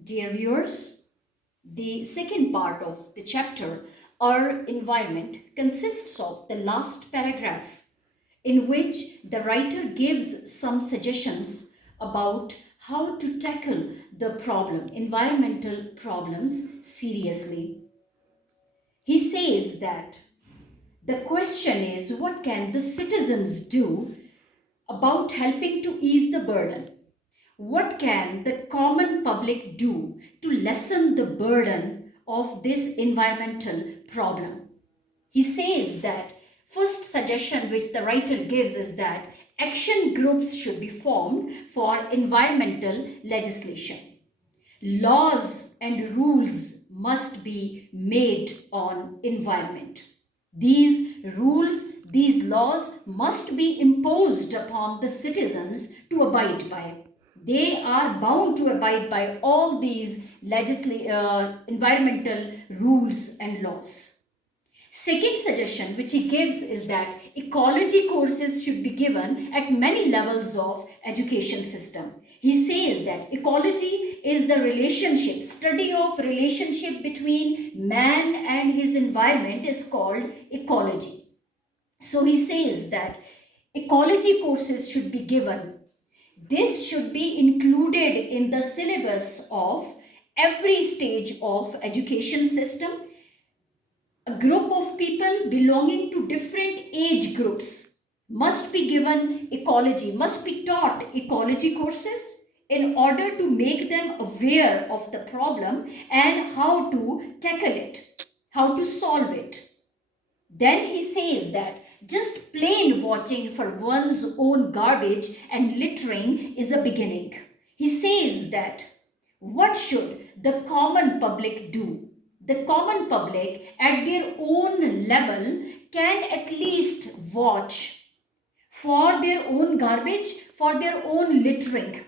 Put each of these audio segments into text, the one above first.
Dear viewers, the second part of the chapter, Our Environment, consists of the last paragraph in which the writer gives some suggestions about how to tackle the problem, environmental problems, seriously. He says that the question is, what can the citizens do about helping to ease the burden? What can the common public do to lessen the burden of this environmental problem? He says that first suggestion which the writer gives is that action groups should be formed for environmental legislation. Laws and rules must be made on environment. These rules, these laws must be imposed upon the citizens to abide by. They are bound to abide by all these environmental rules and laws. Second suggestion which he gives is that ecology courses should be given at many levels of education system. He says that ecology is the relationship, study of relationship between man and his environment is called ecology. So he says that ecology courses should be given. This should be included in the syllabus of every stage of education system. A group of people belonging to different age groups must be given ecology, must be taught ecology courses in order to make them aware of the problem and how to tackle it, how to solve it. Then he says that just plain watching for one's own garbage and littering is a beginning. He says that what should the common public do? The common public at their own level can at least watch for their own garbage, for their own littering,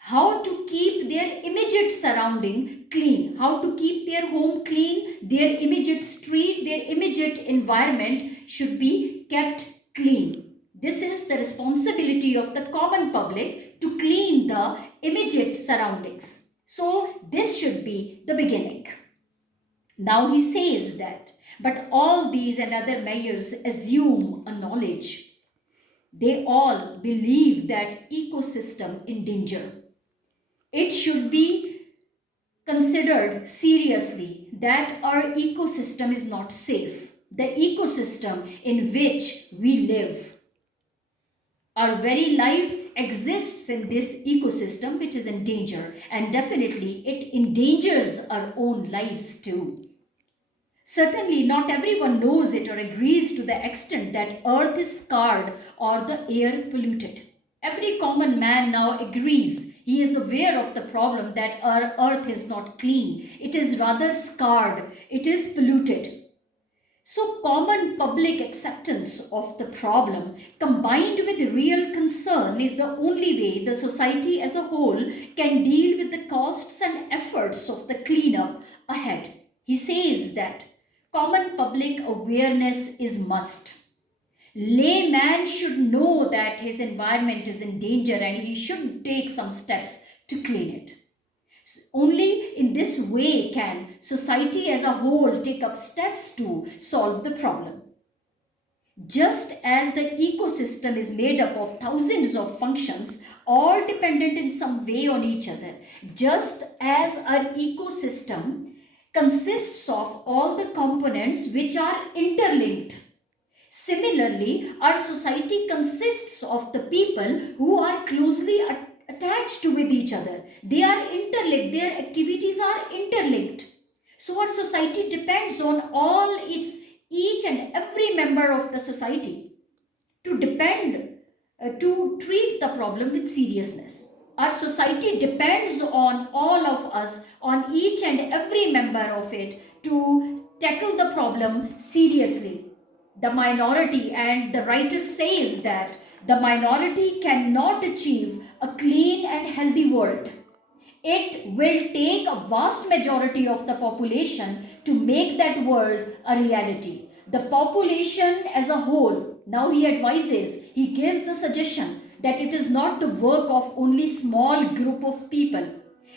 how to keep their immediate surrounding clean, how to keep their home clean, their immediate street, their immediate environment should be kept clean. This is the responsibility of the common public to clean the immediate surroundings. So this should be the beginning. Now he says that, but all these and other measures assume a knowledge. They all believe that ecosystem in danger. It should be considered seriously that our ecosystem is not safe. The ecosystem in which we live, our very life exists in this ecosystem which is in danger, and definitely it endangers our own lives too. Certainly, not everyone knows it or agrees to the extent that earth is scarred or the air polluted. Every common man now agrees. He is aware of the problem that our earth is not clean. It is rather scarred. It is polluted. So, common public acceptance of the problem combined with real concern is the only way the society as a whole can deal with the costs and efforts of the cleanup ahead. He says that common public awareness is must. Layman should know that his environment is in danger and he should take some steps to clean it. Only in this way can society as a whole take up steps to solve the problem. Just as the ecosystem is made up of thousands of functions, all dependent in some way on each other, just as our ecosystem consists of all the components which are interlinked. Similarly, our society consists of the people who are closely attached with each other. They are interlinked, their activities are interlinked. So our society depends on each and every member of the society to treat the problem with seriousness. Our society depends on all of us, on each and every member of it to tackle the problem seriously. The minority, and the writer says that the minority cannot achieve a clean and healthy world. It will take a vast majority of the population to make that world a reality. The population as a whole, now he advises, he gives the suggestion that it is not the work of only small group of people.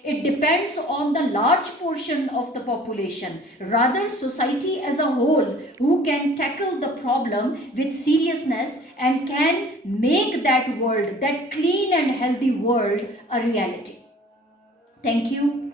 It depends on the large portion of the population, rather society as a whole, who can tackle the problem with seriousness and can make that world, that clean and healthy world, a reality. Thank you.